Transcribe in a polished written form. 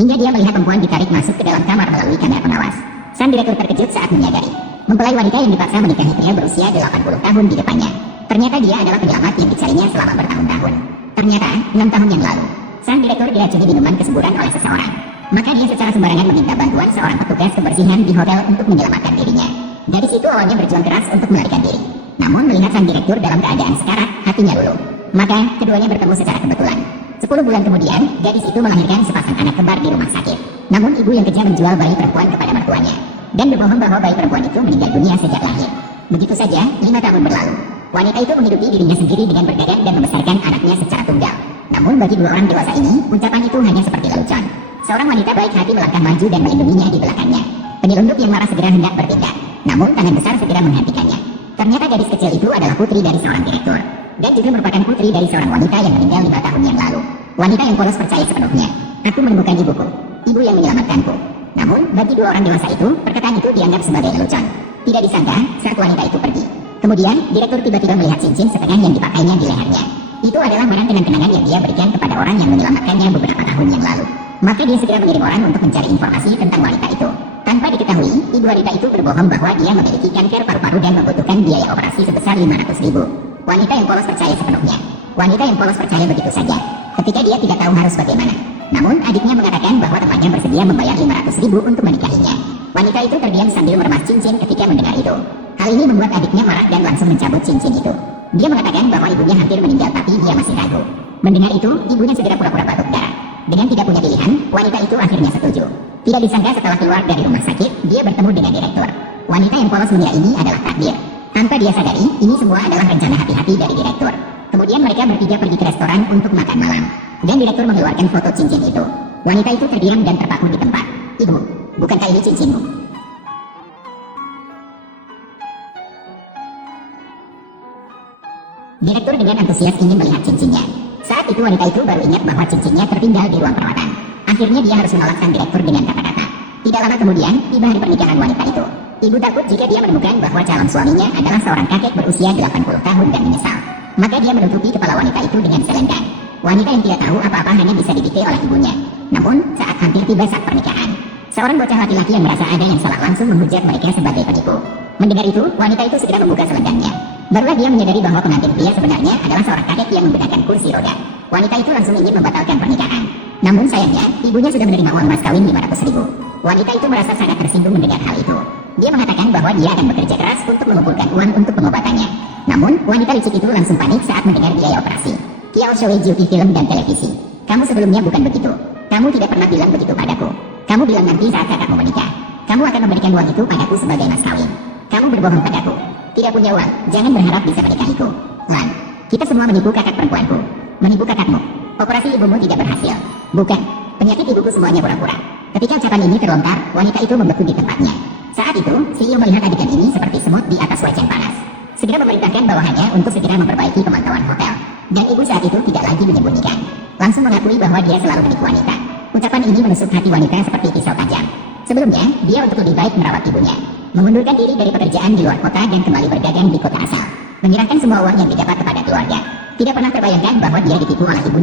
hingga dia melihat perempuan ditarik masuk ke dalam kamar melalui kamera pengawas. Sang direktur terkejut saat menyadari mempelai wanita yang dipaksa menikahi pria berusia 80 tahun di depannya. Ternyata dia adalah penyelamat yang dicarinya selama bertahun-tahun. Ternyata 6 tahun yang lalu, sang direktur diracuni minuman kesuburan oleh seseorang. Maka dia secara sembarangan meminta bantuan seorang petugas kebersihan di hotel untuk menyelamatkan dirinya. Gadis itu awalnya berjuang keras untuk melarikan diri. Namun melihat sang direktur dalam keadaan sekarat, hatinya luluh. Maka keduanya bertemu secara kebetulan. 10 bulan kemudian, gadis itu melahirkan sepasang anak kembar di rumah sakit. Namun ibu yang kejam menjual bayi perempuan kepada mertuanya dan berbohong bahwa bayi perempuan itu meninggal dunia sejak lahir. Begitu saja, 5 tahun berlalu. Wanita itu menghidupi dirinya sendiri dengan berdagang dan membesarkan anaknya secara tunggal. Namun bagi dua orang dewasa ini, ucapan itu hanya seperti lelucon. Seorang wanita baik hati melangkah maju dan melindunginya di belakangnya. Penyelundup yang marah segera hendak bertindak, namun tangan besar segera menghentikannya. Ternyata gadis kecil itu adalah putri dari seorang direktur, dan juga merupakan putri dari seorang wanita yang meninggal 5 tahun yang lalu. Wanita yang polos percaya sepenuhnya, "Aku menemukan ibuku, ibu yang menyelamatkanku." Namun bagi dua orang dewasa itu, perkataan itu dianggap sebagai lelucon. Tidak disangka saat wanita itu pergi. Kemudian, direktur tiba-tiba melihat cincin setengah yang dipakainya di lehernya. Itu adalah barang kenang-kenangan yang dia berikan kepada orang yang menyelamatkannya beberapa tahun yang lalu. Maka dia segera mengirim orang untuk mencari informasi tentang wanita itu. Tanpa diketahui, ibu wanita itu berbohong bahwa dia memiliki kanker paru-paru dan membutuhkan biaya operasi sebesar 500.000. Wanita yang polos percaya sepenuhnya. Wanita yang polos percaya begitu saja, ketika dia tidak tahu harus bagaimana. Namun adiknya mengatakan bahwa temannya bersedia membayar 500.000 untuk menikahinya. Wanita itu terdiam sambil meremas cincin ketika mendengar itu. Hal ini membuat adiknya marah dan langsung mencabut cincin itu. Dia mengatakan bahwa ibunya hampir meninggal tapi dia masih ragu. Mendengar itu, ibunya segera pura-pura batuk darah. Dengan tidak punya pilihan, wanita itu akhirnya setuju. Tidak disangka setelah keluar dari rumah sakit, dia bertemu dengan direktur. Wanita yang polos mengira ini adalah takdir. Tanpa dia sadari, ini semua adalah rencana hati-hati dari direktur. Kemudian mereka bertiga pergi ke restoran untuk makan malam. Dan direktur mengeluarkan foto cincin itu. Wanita itu terdiam dan terpaku di tempat. "Ibu, bukankah ini cincinmu?" Direktur dengan antusias ingin melihat cincinnya. Saat itu wanita itu baru ingat bahwa cincinnya tertinggal di ruang perawatan. Akhirnya dia harus menolak sang direktur dengan kata-kata. Tidak lama kemudian, tiba hari pernikahan wanita itu. Ibu takut jika dia menemukan bahwa calon suaminya adalah seorang kakek berusia 80 tahun dan menyesal. Maka dia menutupi kepala wanita itu dengan selendang. Wanita yang tidak tahu apa-apa hanya bisa didikte oleh ibunya. Namun, saat hampir tiba saat pernikahan, seorang bocah laki-laki yang merasa ada yang salah langsung menghujat mereka sebagai penipu. Mendengar itu, wanita itu segera membuka selendangnya. Barulah dia menyadari bahwa pengantin pria sebenarnya adalah seorang kakek yang menggunakan kursi roda. Wanita itu langsung ingin membatalkan pernikahan. Namun sayangnya, ibunya sudah menerima uang mas kawin 500.000. Wanita itu merasa sangat tersinggung mendengar hal itu. Dia mengatakan bahwa dia akan bekerja keras untuk mengumpulkan uang untuk pengobatannya. Namun, wanita licik itu langsung panik saat mendengar biaya operasi. Kiao Shoei Beauty film dan televisi. "Kamu sebelumnya bukan begitu. Kamu tidak pernah bilang begitu padaku. Kamu bilang nanti saat kakakmu menikah, kamu akan memberikan uang itu padaku sebagai mas kawin. Kamu berbohong padaku. Tidak punya uang, jangan berharap bisa menikahiku. Lan, kita semua menipu kakak perempuanku. Menipu kakakmu. Operasi ibumu tidak berhasil. Bukan, penyakit ibuku semuanya pura-pura." Ketika ucapan ini terlontar, wanita itu membeku di tempatnya. Saat itu, CEO melihat adegan ini seperti semut di atas wajan panas. Segera memerintahkan bawahannya untuk segera memperbaiki pemantauan hotel. Dan ibu saat itu tidak lagi menyembunyikan. Langsung mengakui bahwa dia selalu menipu wanita. Ucapan ini menusuk hati wanita seperti pisau tajam. Sebelumnya, dia untuk lebih baik merawat ibunya, mengundurkan diri dari pekerjaan di luar kota dan kembali berdagang di kota asal, menyerahkan semua uang yang didapat kepada keluarga. Tidak pernah terbayangkan bahwa dia ditipu oleh ibunya.